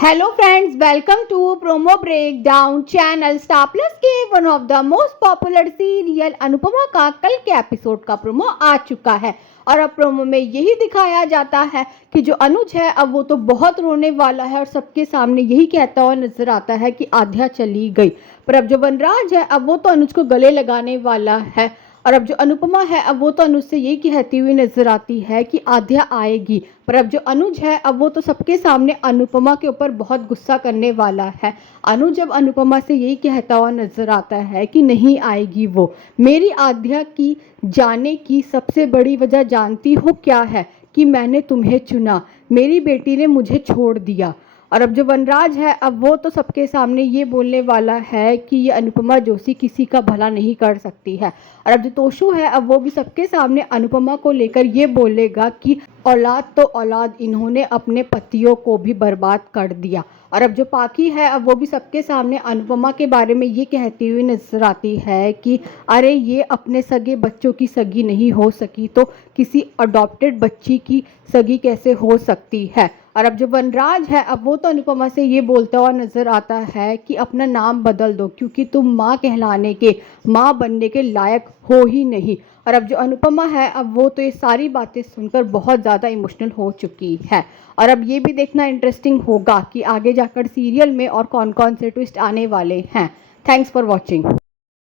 Hello friends, welcome to promo breakdown channel. Star Plus के one of the most popular serial Anupama का कल के episode का promo आ चुका है और अब प्रोमो में यही दिखाया जाता है कि जो अनुज है अब वो तो बहुत रोने वाला है और सबके सामने यही कहता हुआ नजर आता है कि आध्या चली गई। पर अब जो वनराज है अब वो तो अनुज को गले लगाने वाला है और अब जो अनुपमा है अब वो तो अनुज से यही कहती हुई नजर आती है कि आध्या आएगी। पर अब जो अनुज है अब वो तो सबके सामने अनुपमा के ऊपर बहुत गुस्सा करने वाला है। अनुज जब अनुपमा से यही कहता हुआ नजर आता है कि नहीं आएगी वो, मेरी आध्या की जाने की सबसे बड़ी वजह जानती हो क्या है? कि मैंने तुम्हें चुना, मेरी बेटी ने मुझे छोड़ दिया। और अब जो वनराज है अब वो तो सबके सामने ये बोलने वाला है कि ये अनुपमा जोशी किसी का भला नहीं कर सकती है। और अब जो तोशु है अब वो भी सबके सामने अनुपमा को लेकर ये बोलेगा कि औलाद तो औलाद, इन्होंने अपने पतियों को भी बर्बाद कर दिया। और अब जो पाकी है अब वो भी सबके सामने अनुपमा के बारे में ये कहती हुई नजर आती है कि अरे ये अपने सगे बच्चों की सगी नहीं हो सकी तो किसी अडॉप्टेड बच्ची की सगी कैसे हो सकती है। और अब जो वनराज है अब वो तो अनुपमा से ये बोलता हुआ नजर आता है कि अपना नाम बदल दो क्योंकि तुम माँ कहलाने के, माँ बनने के लायक हो ही नहीं। और अब जो अनुपमा है अब वो तो ये सारी बातें सुनकर बहुत ज़्यादा इमोशनल हो चुकी है। और अब ये भी देखना इंटरेस्टिंग होगा कि आगे जाकर सीरियल में और कौन कौन से ट्विस्ट आने वाले हैं। Thanks for watching.